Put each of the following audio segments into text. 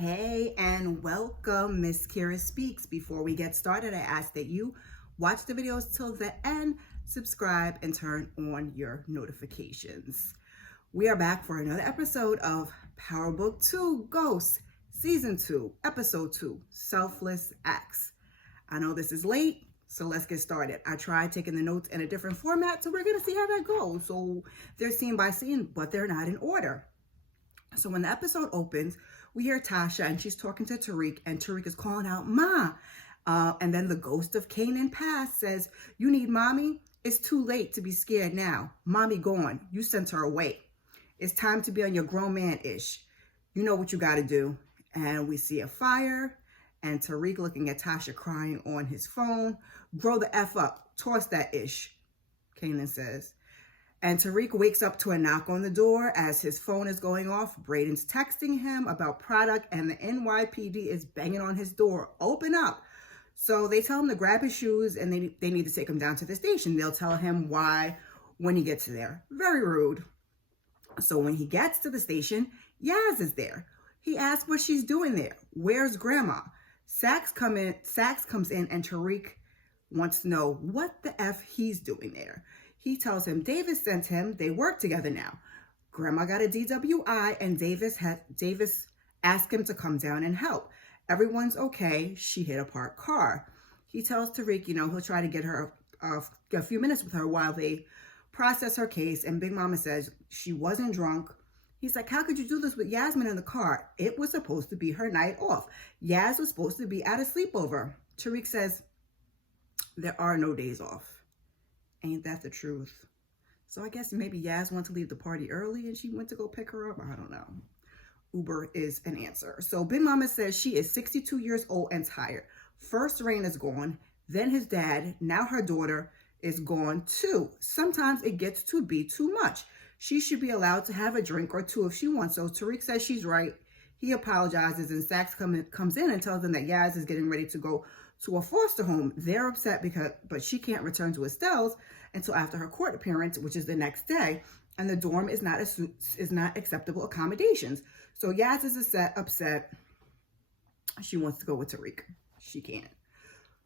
Hey, and welcome, msKIRAspeaks. Before we get started, I ask that you watch the videos till the end, subscribe, and turn on your notifications. We are back for another episode of Power Book 2 Ghosts, Season 2, Episode 2, Selfless Acts. I know this is late, so let's get started. I tried taking the notes in a different format, so we're going to see how that goes. So they're scene by scene, but they're not in order. So when the episode opens, we hear Tasha and she's talking to Tariq, and Tariq is calling out, "Ma." And then the ghost of Canaan past says, "You need mommy? It's too late to be scared now. Mommy gone. You sent her away. It's time to be on your grown man-ish. You know what you got to do." And we see a fire and Tariq looking at Tasha crying on his phone. "Grow the F up. Toss that ish," Canaan says. And Tariq wakes up to a knock on the door as his phone is going off. Braden's texting him about product and the NYPD is banging on his door. "Open up." So they tell him to grab his shoes and they need to take him down to the station. They'll tell him why when he gets there. Very rude. So when he gets to the station, Yaz is there. He asks what she's doing there. "Where's grandma?" Sax comes in and Tariq wants to know what the F he's doing there. He tells him Davis sent him. They work together now. Grandma got a DWI and Davis asked him to come down and help. Everyone's okay. She hit a parked car. He tells Tariq, he'll try to get her a few minutes with her while they process her case. And Big Mama says she wasn't drunk. He's like, "How could you do this with Yasmin in the car? It was supposed to be her night off. Yaz was supposed to be at a sleepover." Tariq says, "There are no days off." Ain't that the truth? So I guess maybe Yaz wanted to leave the party early and she went to go pick her up. I don't know. Uber is an answer. So Big Mama says she is 62 years old and tired. First Rain is gone, then his dad, now her daughter is gone too. Sometimes it gets to be too much. She should be allowed to have a drink or two if she wants. So Tariq says she's right. He apologizes and Sax comes in and tells them that Yaz is getting ready to go to a foster home. They're upset but she can't return to Estelle's until after her court appearance, which is the next day, and the dorm is not acceptable accommodations. So Yaz is upset. She wants to go with Tariq. She can't.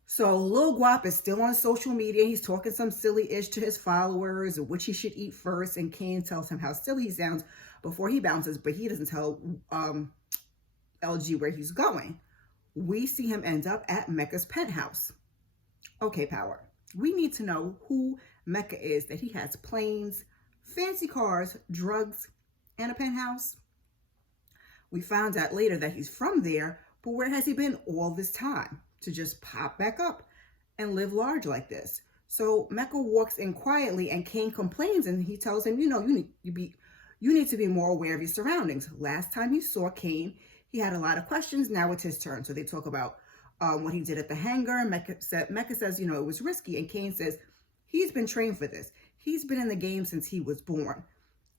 So Lil Guap is still on social media. He's talking some silly ish to his followers, which he should eat first, and Kane tells him how silly he sounds before he bounces, but he doesn't tell LG where he's going. We see him end up at Mecca's penthouse. Okay, Power. We need to know who Mecca is, that he has planes, fancy cars, drugs, and a penthouse. We found out later that he's from there, but where has he been all this time to just pop back up and live large like this? So Mecca walks in quietly and Kane complains and he tells him, you need to be more aware of your surroundings. Last time you saw Kane, he had a lot of questions. Now it's his turn. So they talk about what he did at the hangar. Mecca says, it was risky. And Kane says, he's been trained for this. He's been in the game since he was born.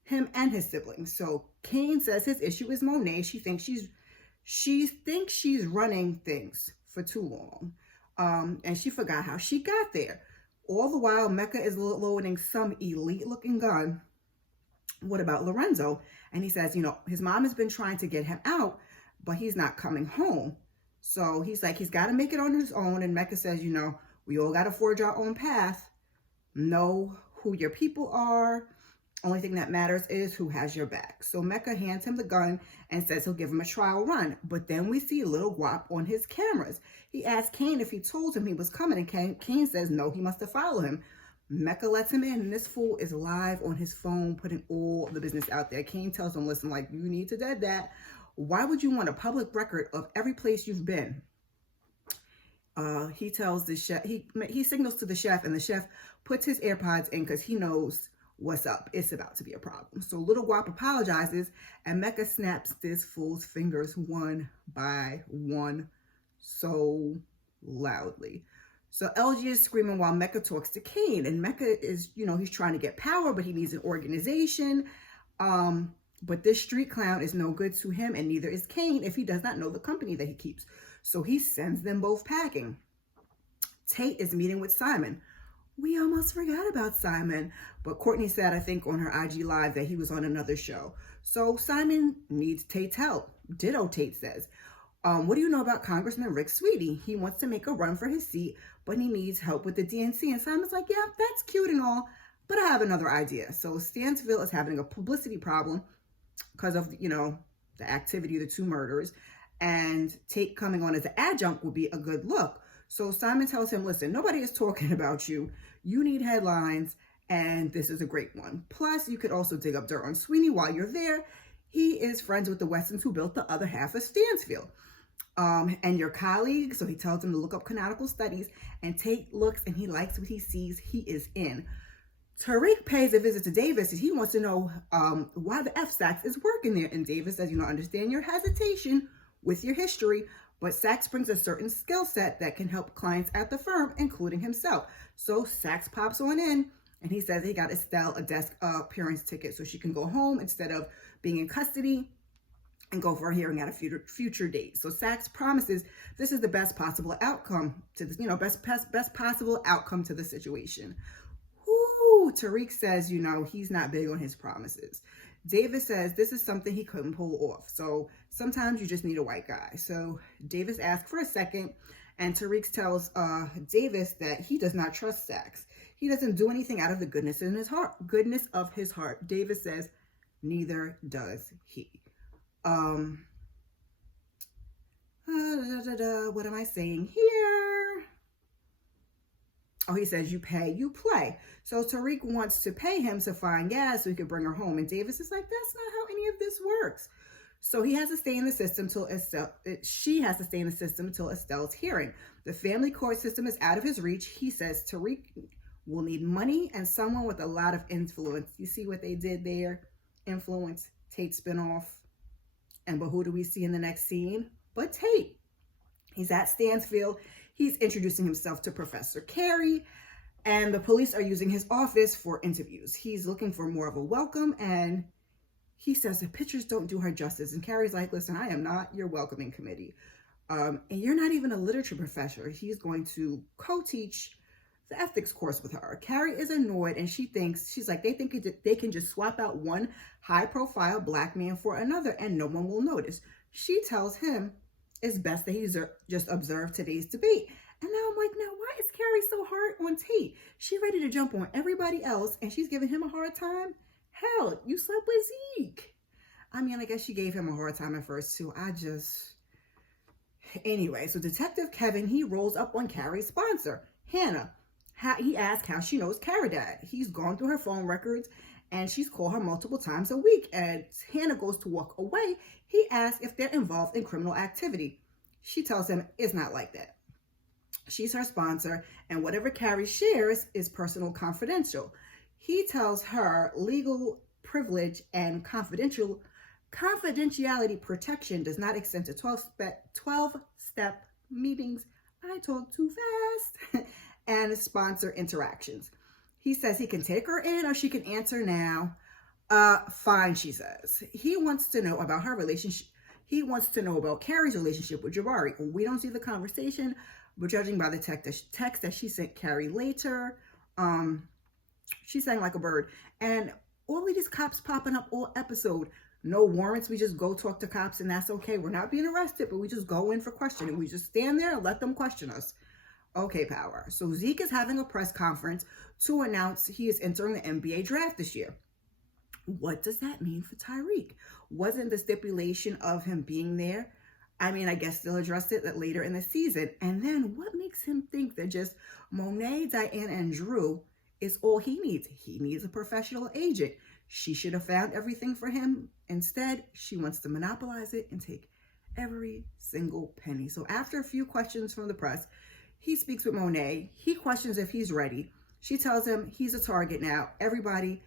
Him and his siblings. So Kane says his issue is Monet. She thinks she's running things for too long. And she forgot how she got there. All the while, Mecca is loading some elite looking gun. What about Lorenzo? And he says, his mom has been trying to get him out, but he's not coming home. So he's like, he's got to make it on his own. And Mecca says, we all got to forge our own path. Know who your people are. Only thing that matters is who has your back. So Mecca hands him the gun and says he'll give him a trial run. But then we see Lil Guap on his cameras. He asks Kane if he told him he was coming. And Kane says no, he must have followed him. Mecca lets him in, and this fool is live on his phone, putting all the business out there. Kane tells him, listen, you need to dead that. Why would you want a public record of every place you've been? He tells the chef, he signals to the chef, and the chef puts his AirPods in because he knows what's up. It's about to be a problem. So Little Guap apologizes, and Mecca snaps this fool's fingers one by one so loudly. So LG is screaming while Mecca talks to Kane, and Mecca is, he's trying to get power, but he needs an organization. But this street clown is no good to him, and neither is Kane if he does not know the company that he keeps. So he sends them both packing. Tate is meeting with Simon. We almost forgot about Simon, but Courtney said, I think on her IG Live, that he was on another show. So Simon needs Tate's help. Ditto, Tate says. What do you know about Congressman Rick Sweetie? He wants to make a run for his seat, but he needs help with the DNC. And Simon's like, yeah, that's cute and all, but I have another idea. So Stansville is having a publicity problem because of, the activity of the 2 murders. And Tate coming on as an adjunct would be a good look. So Simon tells him, listen, nobody is talking about you. You need headlines, and this is a great one. Plus, you could also dig up dirt on Sweeney while you're there. He is friends with the Westons who built the other half of Stansville. And your colleague, so he tells him to look up canonical studies, and Tate looks and he likes what he sees. He is in. Tariq pays a visit to Davis and he wants to know why the F Sachs is working there. And Davis says, understand your hesitation with your history, but Sachs brings a certain skill set that can help clients at the firm, including himself. So Sachs pops on in and he says he got Estelle a desk appearance ticket so she can go home instead of being in custody and go for a hearing at a future date. So Sachs promises this is the best possible outcome to this, best possible outcome to the situation. Whoo, Tariq says, he's not big on his promises. Davis says this is something he couldn't pull off. So sometimes you just need a white guy. So Davis asks for a second, and Tariq tells Davis that he does not trust Sachs. He doesn't do anything out of the goodness of his heart. Davis says neither does he. What am I saying here? Oh, he says you pay, you play. So Tariq wants to pay him to find gas so he could bring her home. And Davis is like, that's not how any of this works. So he has to stay in the system till she has to stay in the system until Estelle's hearing. The family court system is out of his reach. He says Tariq will need money and someone with a lot of influence. You see what they did there? Influence, Tate spinoff. But who do we see in the next scene? But Tate. He's at Stansville. He's introducing himself to Professor Carrie, and the police are using his office for interviews. He's looking for more of a welcome, and he says the pictures don't do her justice. And Carrie's like, listen, I am not your welcoming committee. And you're not even a literature professor. He's going to co-teach the ethics course with her. Carrie is annoyed, and she's like, they think they can just swap out one high-profile black man for another, and no one will notice. She tells him it's best that he just observe today's debate. And now I'm like, now why is Carrie so hard on Tate? She ready to jump on everybody else, and she's giving him a hard time? Hell, you slept with Zeke. I mean, I guess she gave him a hard time at first, too. Anyway, so Detective Kevin, he rolls up on Carrie's sponsor, Hannah. He asks how she knows Carrie died. He's gone through her phone records, and she's called her multiple times a week. And Hannah goes to walk away. He asks if they're involved in criminal activity. She tells him it's not like that. She's her sponsor, and whatever Carrie shares is personal confidential. He tells her legal privilege and confidentiality protection does not extend to 12-step meetings. I talk too fast. And sponsor interactions. He says he can take her in or she can answer now. Fine, she says. He wants to know about her relationship. He wants to know about Carrie's relationship with Jabari. We don't see the conversation, but judging by the text that she sent Carrie later, she sang like a bird. And all of these cops popping up all episode. No warrants. We just go talk to cops and that's okay. We're not being arrested, but we just go in for questioning. We just stand there and let them question us. Okay, power. So Zeke is having a press conference to announce he is entering the NBA draft this year. What does that mean for Tariq? Wasn't the stipulation of him being there? I mean, I guess they'll address it later in the season. And then what makes him think that just Monet, Diane, and Drew is all he needs? He needs a professional agent. She should have found everything for him. Instead, she wants to monopolize it and take every single penny. So after a few questions from the press, he speaks with Monet. He questions if he's ready. She tells him he's a target now. Everybody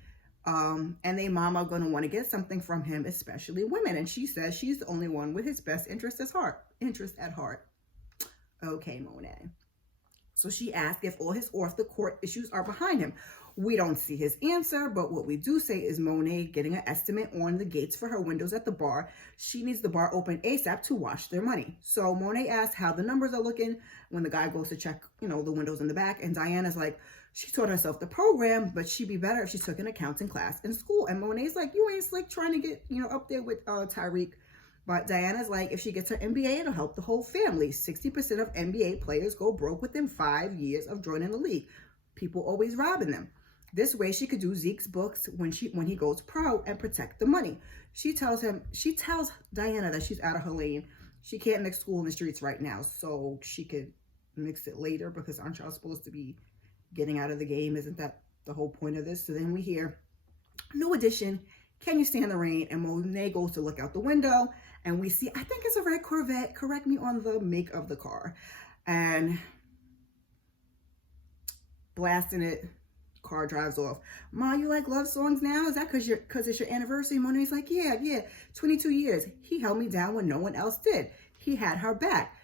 and they mama are going to want to get something from him, especially women. And she says she's the only one with his best interest at heart. Okay, Monet. So she asks if all his off-the-court issues are behind him. We don't see his answer, but what we do say is Monet getting an estimate on the gates for her windows at the bar. She needs the bar open ASAP to wash their money. So Monet asks how the numbers are looking when the guy goes to check, the windows in the back. And Diana's like, she taught herself the program, but she'd be better if she took an accounting class in school. And Monet's like, you ain't slick trying to get, up there with Tariq. But Diana's like, if she gets her MBA, it'll help the whole family. 60% of NBA players go broke within 5 years of joining the league. People always robbing them. This way she could do Zeke's books when he goes pro and protect the money. She tells Diana that she's out of her lane. She can't mix school and the streets right now, so she could mix it later, because aren't y'all supposed to be getting out of the game? Isn't that the whole point of this? So then we hear, new edition, Can You Stand the Rain? And Monet goes to look out the window, and we see, I think it's a red Corvette. Correct me on the make of the car. And blasting it, car drives off. Ma, you like love songs now? Is that because it's your anniversary? Monet's like, yeah, 22 years. He held me down when no one else did. He had her back.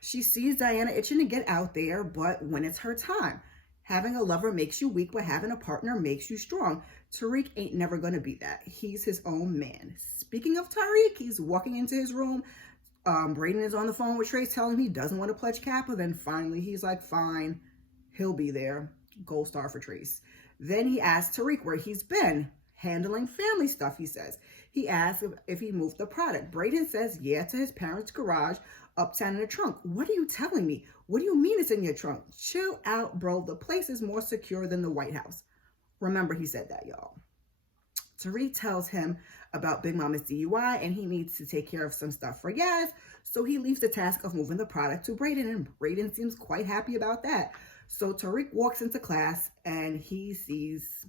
She sees Diana itching to get out there, but when it's her time. Having a lover makes you weak, but having a partner makes you strong. Tariq ain't never gonna be that. He's his own man. Speaking of Tariq, he's walking into his room. Brayden is on the phone with Trace telling him he doesn't want to pledge Kappa. Then finally he's like, fine, he'll be there. Gold star for Trace. Then he asks Tariq where he's been. Handling family stuff, he says. He asks if he moved the product. Brayden says, yeah, to his parents' garage, uptown in the trunk. What are you telling me? What do you mean it's in your trunk? Chill out, bro. The place is more secure than the White House. Remember, he said that, y'all. Tariq tells him about Big Mama's DUI, and he needs to take care of some stuff for Yaz. So he leaves the task of moving the product to Brayden, and Brayden seems quite happy about that. So Tariq walks into class, and he sees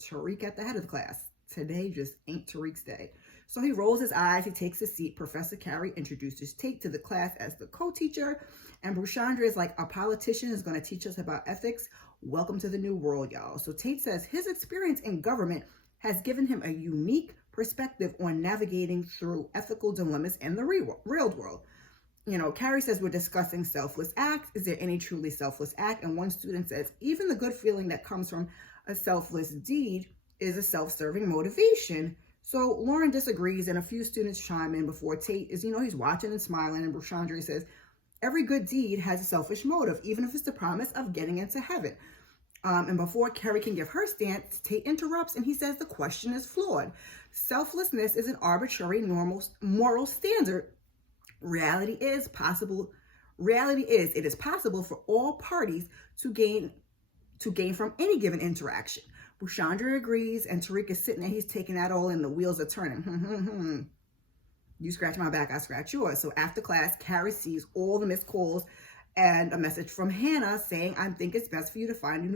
Tariq at the head of the class. Today just ain't Tariq's day. So he rolls his eyes, he takes his seat. Professor Carrie introduces Tate to the class as the co-teacher. And Bruchandra is like, a politician is going to teach us about ethics. Welcome to the new world, y'all. So Tate says his experience in government has given him a unique perspective on navigating through ethical dilemmas in the real world. You know, Carrie says we're discussing selfless acts. Is there any truly selfless act? And one student says, even the good feeling that comes from a selfless deed is a self-serving motivation. So Lauren disagrees, and a few students chime in before Tate is, he's watching and smiling, and Bruchandra says, every good deed has a selfish motive, even if it's the promise of getting into heaven. And before Carrie can give her stance, Tate interrupts, and he says the question is flawed. Selflessness is an arbitrary moral standard. Reality is it is possible for all parties to gain from any given interaction. Bruchandra agrees, and Tariq is sitting there. He's taking that all in. The wheels are turning. You scratch my back, I scratch yours. So after class, Carrie sees all the missed calls and a message from Hannah saying, I think it's best for you to find a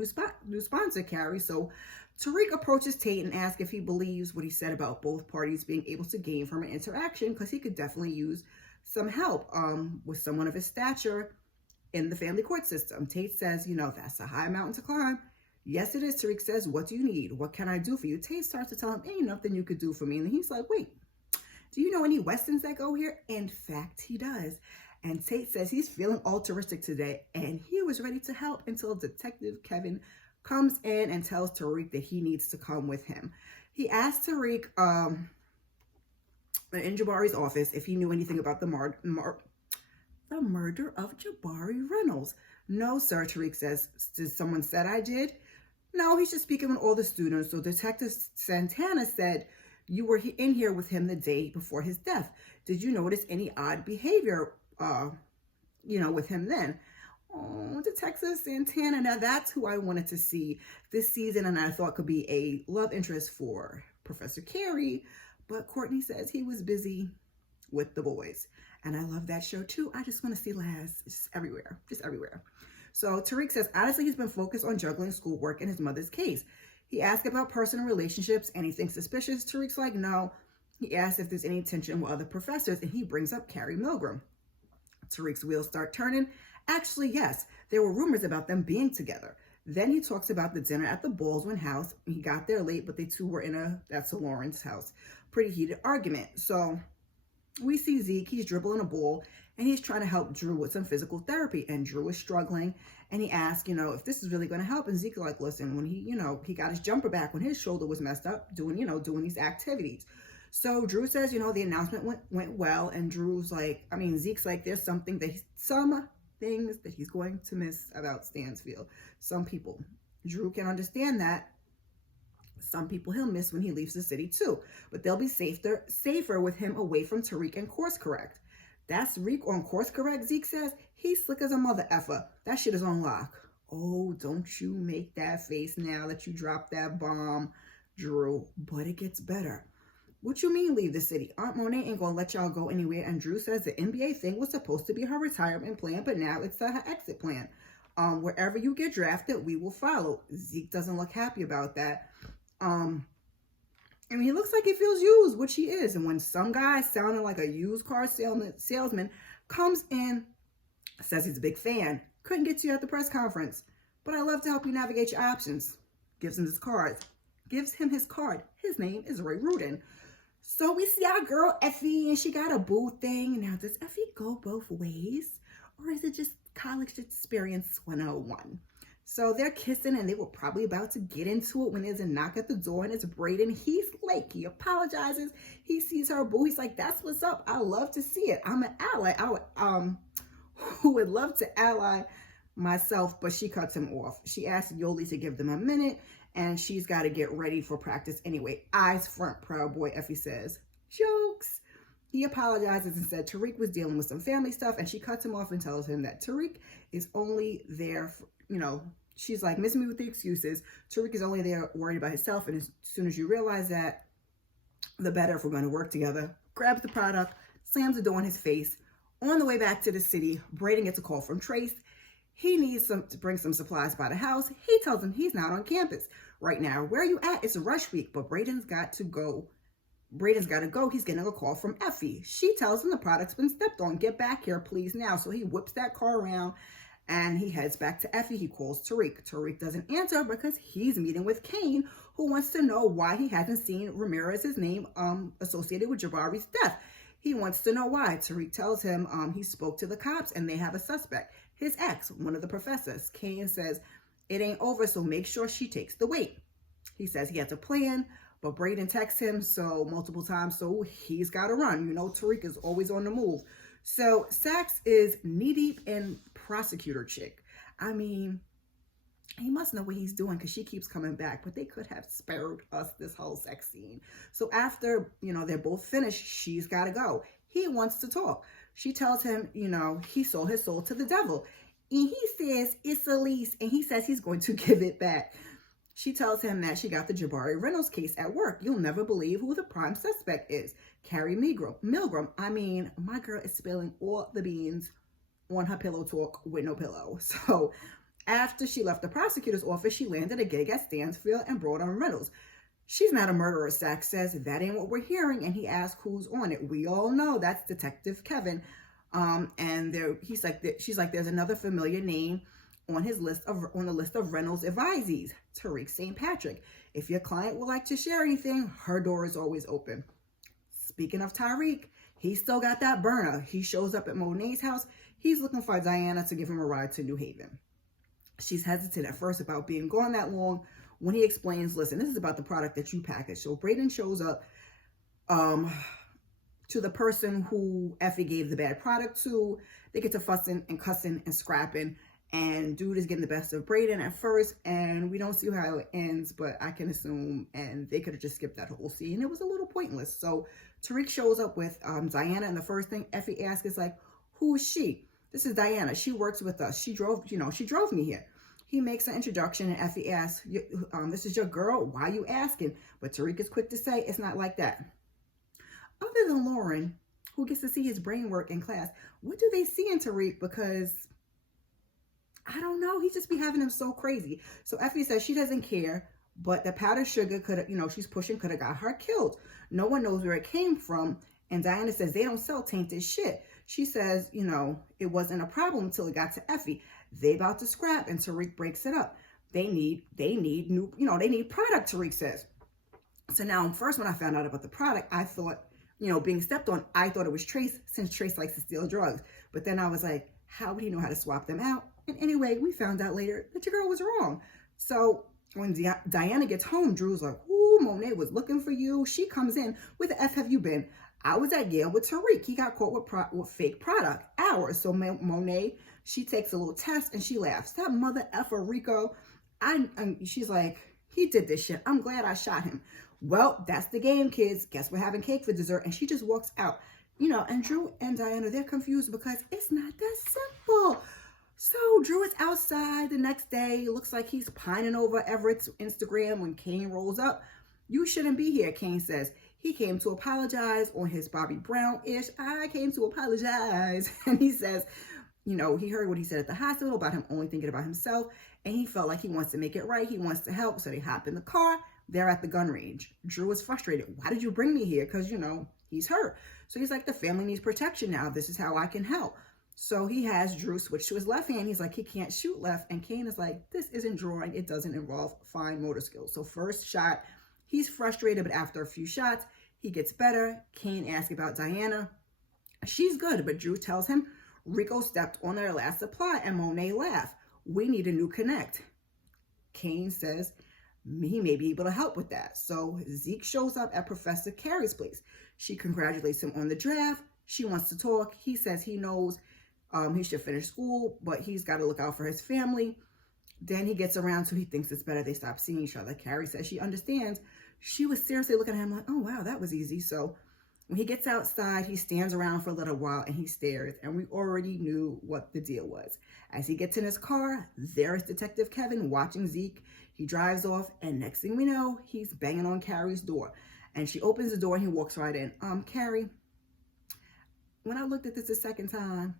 new sponsor, Carrie. So Tariq approaches Tate and asks if he believes what he said about both parties being able to gain from an interaction, because he could definitely use some help with someone of his stature in the family court system. Tate says, that's a high mountain to climb. Yes, it is. Tariq says, what do you need? What can I do for you? Tate starts to tell him, ain't nothing you could do for me. And he's like, wait, do you know any Westons that go here? In fact, he does. And Tate says he's feeling altruistic today, and he was ready to help until Detective Kevin comes in and tells Tariq that he needs to come with him. He asks Tariq in Jabari's office if he knew anything about the murder of Jabari Reynolds. No, sir, Tariq says. Did someone said I did? No, he's just speaking with all the students. So Detective Santana said, you were in here with him the day before his death. Did you notice any odd behavior, with him then? Oh, Detective Santana. Now that's who I wanted to see this season, and I thought could be a love interest for Professor Carrie. But Courtney says he was busy with the boys. And I love that show too. I just want to see Laz. It's just everywhere. So Tariq says, honestly, he's been focused on juggling schoolwork and his mother's case. He asked about personal relationships, anything suspicious. Tariq's like, no. He asks if there's any tension with other professors, and he brings up Carrie Milgram. Tariq's wheels start turning. Actually, yes, there were rumors about them being together. Then he talks about the dinner at the Baldwin house. He got there late, but they two were that's Lauren's house. Pretty heated argument. So we see Zeke, he's dribbling a ball, and he's trying to help Drew with some physical therapy, and Drew is struggling, and he asks, if this is really going to help, and Zeke like, listen, when he got his jumper back when his shoulder was messed up doing these activities. So Drew says, the announcement went well, and Drew's like, Zeke's like, there's some things that he's going to miss about Stansfield. Some people. Drew can understand that. Some people he'll miss when he leaves the city too, but they'll be safer with him away from Tariq and course correct. That's Tariq on course correct, Zeke says. He's slick as a mother effer. That shit is on lock. Oh, don't you make that face now that you dropped that bomb, Drew. But it gets better. What you mean leave the city? Aunt Monet ain't gonna let y'all go anywhere. And Drew says the NBA thing was supposed to be her retirement plan, but now it's her exit plan. Wherever you get drafted, we will follow. Zeke doesn't look happy about that. And he looks like he feels used, which he is. And when some guy sounding like a used car salesman comes in, says he's a big fan, couldn't get to you at the press conference, but I love to help you navigate your options. Gives him his card. His name is Ray Rudin. So we see our girl Effie, and she got a boo thing. Now, does Effie go both ways? Or is it just college experience 101? So they're kissing, and they were probably about to get into it when there's a knock at the door, and it's Braden. He's late. He apologizes. He sees her boo. He's like, that's what's up. I love to see it. I'm an ally. Who would love to ally myself, but she cuts him off. She asks Yoli to give them a minute, and she's got to get ready for practice anyway. Eyes front, proud boy, Effie says. Jokes. He apologizes and said Tariq was dealing with some family stuff, and she cuts him off and tells him that Tariq is only there for, she's like, miss me with the excuses. Tariq is only there worried about himself, and as soon as you realize that, the better if we're going to work together. Grabs the product, slams the door in his face. On the way back to the city, Braden gets a call from Trace. He needs to bring some supplies by the house. He tells him he's not on campus right now. Where are you at? It's a rush week, but Braden's got to go. He's getting a call from Effie. She tells him the product's been stepped on. Get back here, please, now. So he whips that car around and he heads back to Effie. He calls Tariq. Tariq doesn't answer because he's meeting with Kane, who wants to know why he hasn't seen Ramirez's name associated with Jabari's death. He wants to know why. Tariq tells him he spoke to the cops and they have a suspect. His ex, one of the professors. Kane says, it ain't over, so make sure she takes the weight. He says he has a plan, but Braden texts him multiple times, so he's got to run. Tariq is always on the move. So Sax is knee-deep in prosecutor chick. I mean, he must know what he's doing because she keeps coming back, but they could have spared us this whole sex scene. So after, they're both finished, she's got to go. He wants to talk. She tells him, he sold his soul to the devil. And he says it's a lease, and he says he's going to give it back. She tells him that she got the Jabari Reynolds case at work. You'll never believe who the prime suspect is. Carrie Milgram. I mean, my girl is spilling all the beans on her pillow talk with no pillow. So after she left the prosecutor's office, she landed a gig at Stansfield and brought on Reynolds. She's not a murderer, Sax says. That ain't what we're hearing. And he asks who's on it. We all know that's Detective Kevin. And she's like, there's another familiar name on the list of Reynolds advisees, Tariq St. Patrick. If your client would like to share anything, her door is always open. Speaking of Tariq, he still got that burner. He shows up at Monet's house. He's looking for Diana to give him a ride to New Haven. She's hesitant at first about being gone that long. When he explains, listen, this is about the product that you package. So Braden shows up to the person who Effie gave the bad product to. They get to fussing and cussing and scrapping. And dude is getting the best of Braden at first. And we don't see how it ends, but I can assume. And they could have just skipped that whole scene. It was a little pointless. So Tariq shows up with Diana. And the first thing Effie asks is like, who is she? This is Diana. She works with us. She drove me here. He makes an introduction and Effie asks, this is your girl? Why are you asking? But Tariq is quick to say, it's not like that. Other than Lauren, who gets to see his brain work in class, what do they see in Tariq? Because, I don't know, he just be having him so crazy. So Effie says she doesn't care, but the powdered sugar could have, she's pushing could have got her killed. No one knows where it came from. And Diana says they don't sell tainted shit. She says, it wasn't a problem until it got to Effie. They about to scrap, and Tariq breaks it up. They need new, they need product, Tariq says. So now, first when I found out about the product, I thought, being stepped on, I thought it was Trace, since Trace likes to steal drugs. But then I was like, how would he know how to swap them out? And anyway, we found out later that your girl was wrong. So when Diana gets home, Drew's like, ooh, Monet was looking for you. She comes in, where the F have you been? I was at Yale with Tariq. He got caught with fake product, ours. So Monet, she takes a little test and she laughs. That mother effer Rico. She's like, He did this shit. I'm glad I shot him. Well, that's the game, kids. Guess we're having cake for dessert. And she just walks out. You know, and Drew and Diana, they're confused because it's not that simple. So Drew is outside the next day. Looks like he's pining over Everett's Instagram when Kane rolls up. You shouldn't be here, Kane says. He came to apologize on his Bobby Brown-ish. I came to apologize. And he says, you know, he heard what he said at the hospital about him only thinking about himself. And he felt like he wants to make it right. He wants to help. So they hop in the car. They're at the gun range. Drew is frustrated. Why did you bring me here? Because, you know, he's hurt. So he's like, the family needs protection now. This is how I can help. So he has Drew switch to his left hand. He's like, he can't shoot left. And Kane is like, this isn't drawing. It doesn't involve fine motor skills. So first shot, he's frustrated, but after a few shots, he gets better. Kane asks about Diana. She's good, but Drew tells him Rico stepped on their last supply, and Monet laughed. We need a new connect. Kane says he may be able to help with that. So Zeke shows up at Professor Carrie's place. She congratulates him on the draft. She wants to talk. He says he knows he should finish school, but he's got to look out for his family. Then he gets around to he thinks it's better they stop seeing each other. Carrie says she understands. She was seriously looking at him like, oh, wow, that was easy. So when he gets outside, he stands around for a little while and he stares. And we already knew what the deal was. As he gets in his car, there is Detective Kevin watching Zeke. He drives off, and next thing we know, he's banging on Carrie's door. And she opens the door and he walks right in. Carrie, when I looked at this the second time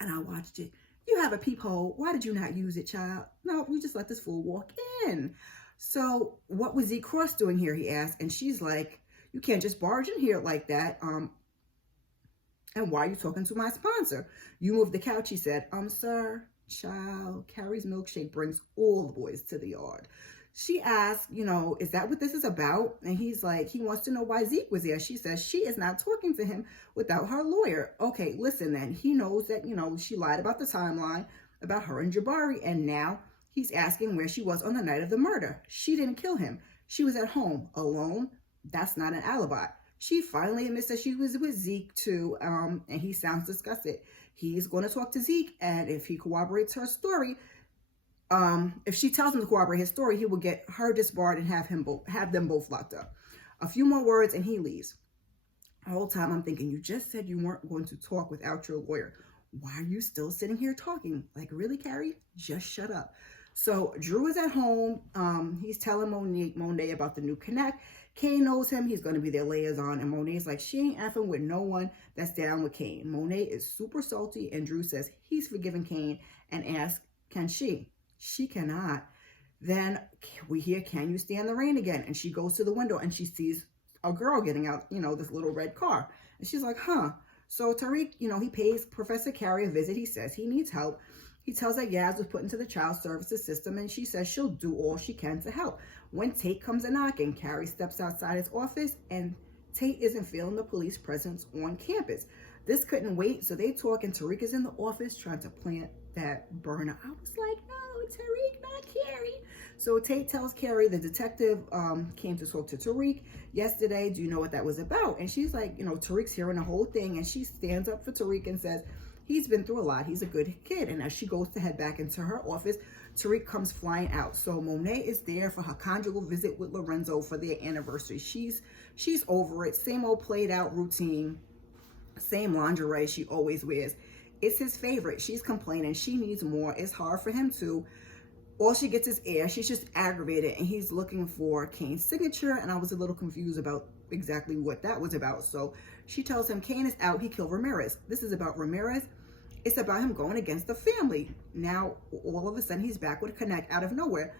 and I watched it, you have a peephole. Why did you not use it, child? No, you just let this fool walk in. So what was Zeke Cross doing here, he asked. And she's like, you can't just barge in here like that. And why are you talking to my sponsor? You moved the couch, he said. Sir, child, Carrie's milkshake brings all the boys to the yard. She asked, you know, is that what this is about? And he's like, he wants to know why Zeke was there. She says she is not talking to him without her lawyer. Okay, listen then. He knows that, you know, she lied about the timeline about her and Jabari. And now he's asking where she was on the night of the murder. She didn't kill him. She was at home alone. That's not an alibi. She finally admits that she was with Zeke too. And he sounds disgusted. He's going to talk to Zeke. And if he corroborates her story, if she tells him to corroborate his story, he will get her disbarred and have them both locked up. A few more words and he leaves. The whole time I'm thinking, you just said you weren't going to talk without your lawyer. Why are you still sitting here talking? Like, really, Carrie? Just shut up. So Drew is at home. He's telling Monet about the new connect. Kane knows him. He's going to be their liaison. And Monet's like, she ain't effing with no one that's down with Kane. Monet is super salty. And Drew says he's forgiven Kane and asks, can she? She cannot. Then we hear, can you stand the rain again? And she goes to the window and she sees a girl getting out, you know, this little red car. And she's like, huh. So Tariq, you know, he pays Professor Carrie a visit. He says he needs help. He tells that Yaz was put into the child services system and she says she'll do all she can to help. When Tate comes a knocking, Carrie steps outside his office and Tate isn't feeling the police presence on campus. This couldn't wait, so they talk and Tariq is in the office trying to plant that burner. I was like, no, Tariq, not Carrie. So Tate tells Carrie the detective came to talk to Tariq yesterday. Do you know what that was about? And she's like, you know, Tariq's hearing the whole thing. And she stands up for Tariq and says, he's been through a lot. He's a good kid. And as she goes to head back into her office, Tariq comes flying out. So Monet is there for her conjugal visit with Lorenzo for their anniversary. She's over it. Same old played out routine. Same lingerie she always wears. It's his favorite. She's complaining. She needs more. It's hard for him too. All she gets is air. She's just aggravated. And he's looking for Kane's signature. And I was a little confused about exactly what that was about. So she tells him Kane is out. He killed Ramirez. This is about Ramirez. It's about him going against the family. Now, all of a sudden, he's back with Connect out of nowhere.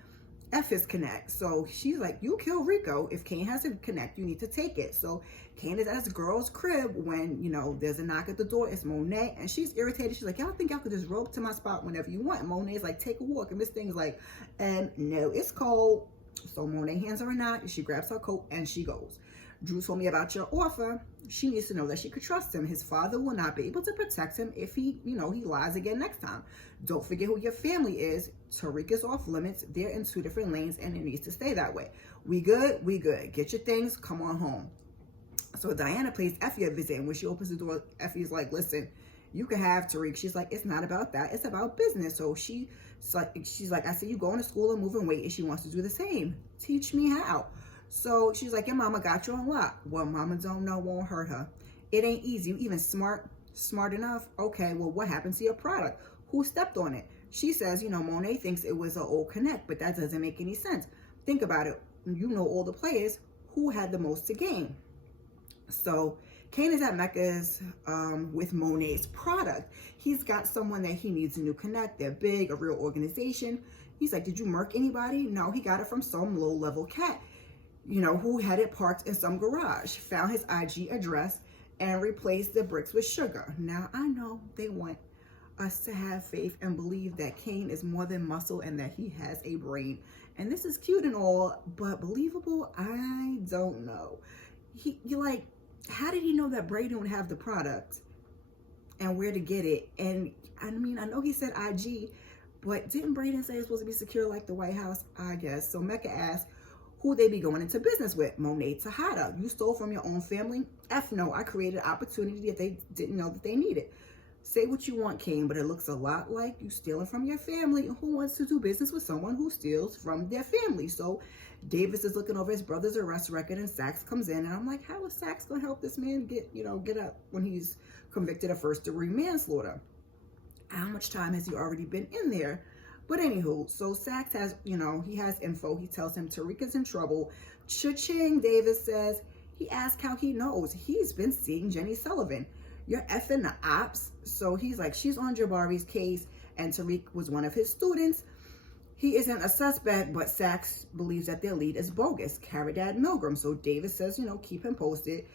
F his Connect. So she's like, you kill Rico. If Kane has a Connect, you need to take it. So Kane is at his girl's crib when, you know, there's a knock at the door. It's Monet. And she's irritated. She's like, y'all think y'all could just roll up to my spot whenever you want? And Monet's like, take a walk. And this thing's like, no, it's cold. So Monet hands her a knot. She grabs her coat and she goes. Drew told me about your offer. She needs to know that she could trust him. His father will not be able to protect him if he, you know, he lies again next time. Don't forget who your family is. Tariq is off limits. They're in 2 different lanes and it needs to stay that way. We good? We good. Get your things. Come on home. So Diana plays Effie a visit, and when she opens the door, Effie's like, listen, you can have Tariq. She's like, it's not about that. It's about business. So she's like, I see you going to school and moving weight, and she wants to do the same. Teach me how. So she's like, your mama got you on lock. What mama don't know won't hurt her. It ain't easy. You even smart enough. Okay, well, what happened to your product? Who stepped on it? She says, Monet thinks it was an old connect, but that doesn't make any sense. Think about it. You know all the players. Who had the most to gain? So Kane is at Mecca's with Monet's product. He's got someone that he needs a new connect. They're big, a real organization. He's like, did you murk anybody? No, he got it from some low-level cat, who had it parked in some garage. Found his IG address and replaced the bricks with sugar. Now, I know they want us to have faith and believe that Kane is more than muscle and that he has a brain. And this is cute and all, but believable? I don't know. You're like, how did he know that Braden would have the product and where to get it? And I mean, I know he said IG, but didn't Braden say it's supposed to be secure like the White House? I guess. So Mecca asked who they be going into business with. Monet Tejada. You stole from your own family? F no, I created an opportunity that they didn't know that they needed. Say what you want, Kane, but it looks a lot like you stealing from your family. Who wants to do business with someone who steals from their family? So Davis is looking over his brother's arrest record, and Sachs comes in, and I'm like, how is Sachs gonna help this man get up when he's convicted of first-degree manslaughter? How much time has he already been in there? But anywho, so Sachs has, he has info. He tells him Tariq is in trouble. Cha-ching, Davis says. He asks how he knows. He's been seeing Jenny Sullivan. You're effing the ops. So he's like, she's on Jabari's case, and Tariq was one of his students. He isn't a suspect, but Sachs believes that their lead is bogus. Carrie Dad Milgram. So Davis says, keep him posted.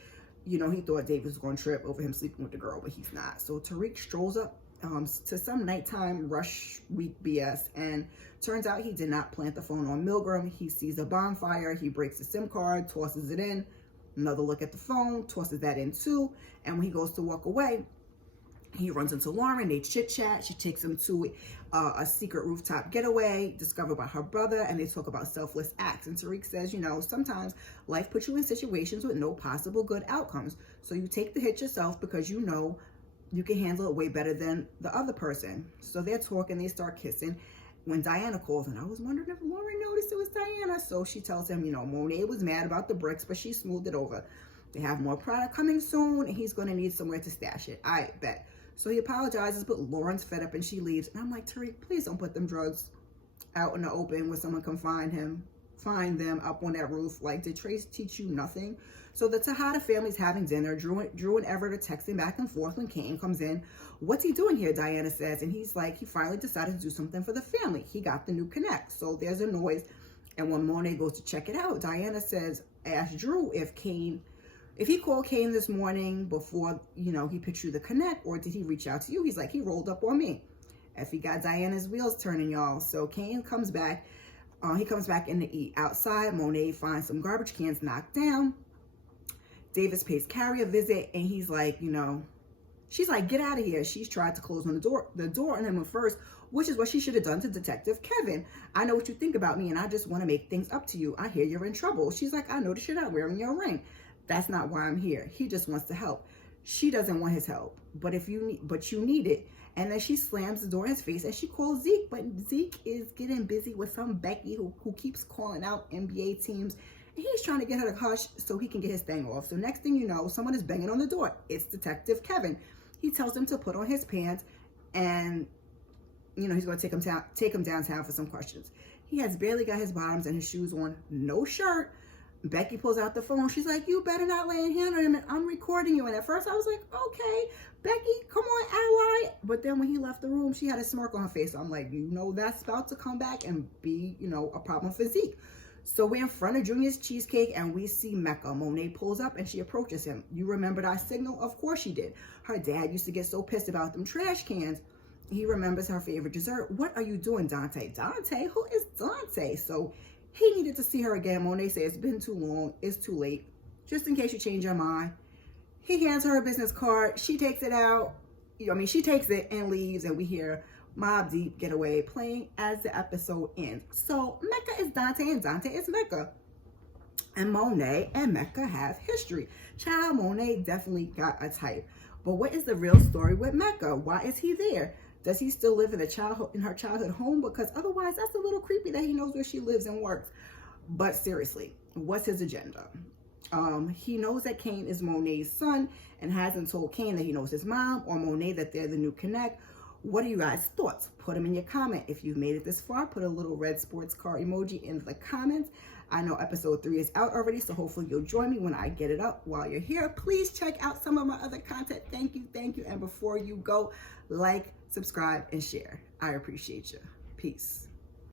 He thought Davis was going to trip over him sleeping with the girl, but he's not. So Tariq strolls up to some nighttime rush week BS, and turns out he did not plant the phone on Milgram. He sees a bonfire. He breaks the SIM card, tosses it in. Another look at the phone, tosses that in too. And when he goes to walk away, he runs into Lauren. They chit chat. She takes him to a secret rooftop getaway discovered by her brother, and they talk about selfless acts. And Tariq says, sometimes life puts you in situations with no possible good outcomes. So you take the hit yourself because you know you can handle it way better than the other person. So they're talking, they start kissing. When Diana calls, and I was wondering if Lauren noticed it was Diana. So she tells him, Monet was mad about the bricks, but she smoothed it over. They have more product coming soon, and he's going to need somewhere to stash it. I bet. So he apologizes, but Lauren's fed up and she leaves. And I'm like, Tariq, please don't put them drugs out in the open where someone can find them up on that roof. Like, did Trace teach you nothing? So the Tejada family's having dinner. Drew and Everett are texting back and forth when Kane comes in. What's he doing here? Diana says. And he's like, he finally decided to do something for the family. He got the new connect. So there's a noise. And when Monet goes to check it out, Diana says, ask Drew if he called Kane this morning before, he pitched you the connect, or did he reach out to you? He's like, he rolled up on me. If he got Diana's wheels turning, y'all. So Kane comes back. He comes back in to eat. Outside, Monet finds some garbage cans knocked down. Davis pays Carrie a visit, and he's like, she's like, get out of here. She's tried to close on the door on him at first, which is what she should have done to Detective Kevin. I know what you think about me, and I just want to make things up to you. I hear you're in trouble. She's like, I noticed you're not wearing your ring. That's not why I'm here. He just wants to help. She doesn't want his help, but you need it. And then she slams the door in his face, and she calls Zeke, but Zeke is getting busy with some Becky who keeps calling out NBA teams. And he's trying to get her to hush so he can get his thing off. So next thing you know, someone is banging on the door. It's Detective Kevin. He tells him to put on his pants, and he's going to take him downtown for some questions. He has barely got his bottoms and his shoes on, no shirt. Becky pulls out the phone. She's like, you better not lay a hand on him, and I'm recording you. And at first I was like, okay, Becky, come on, ally. But then when he left the room, she had a smirk on her face. So I'm like, that's about to come back and be, a problem for Zeke. So we're in front of Junior's Cheesecake, and we see Mecca. Monet pulls up, and she approaches him. You remembered our signal? Of course she did. Her dad used to get so pissed about them trash cans. He remembers her favorite dessert. What are you doing, Dante? Dante? Who is Dante? So he needed to see her again. Monet says, it's been too long. It's too late. Just in case you change your mind. He hands her a business card. She takes it out. She takes it and leaves, and we hear Mobb Deep Getaway playing as the episode ends. So Mecca is Dante, and Dante is Mecca. And Monet and Mecca have history. Child, Monet definitely got a type. But what is the real story with Mecca? Why is he there? Does he still live in her childhood home? Because otherwise, that's a little creepy that he knows where she lives and works. But seriously, what's his agenda? He knows that Kane is Monet's son and hasn't told Kane that he knows his mom or Monet that they're the new connect. What are you guys' thoughts? Put them in your comment. If you've made it this far, put a little red sports car emoji in the comments. I know episode 3 is out already, so hopefully you'll join me when I get it up. While you're here, please check out some of my other content. Thank you, thank you. And before you go, like, subscribe, and share. I appreciate you. Peace.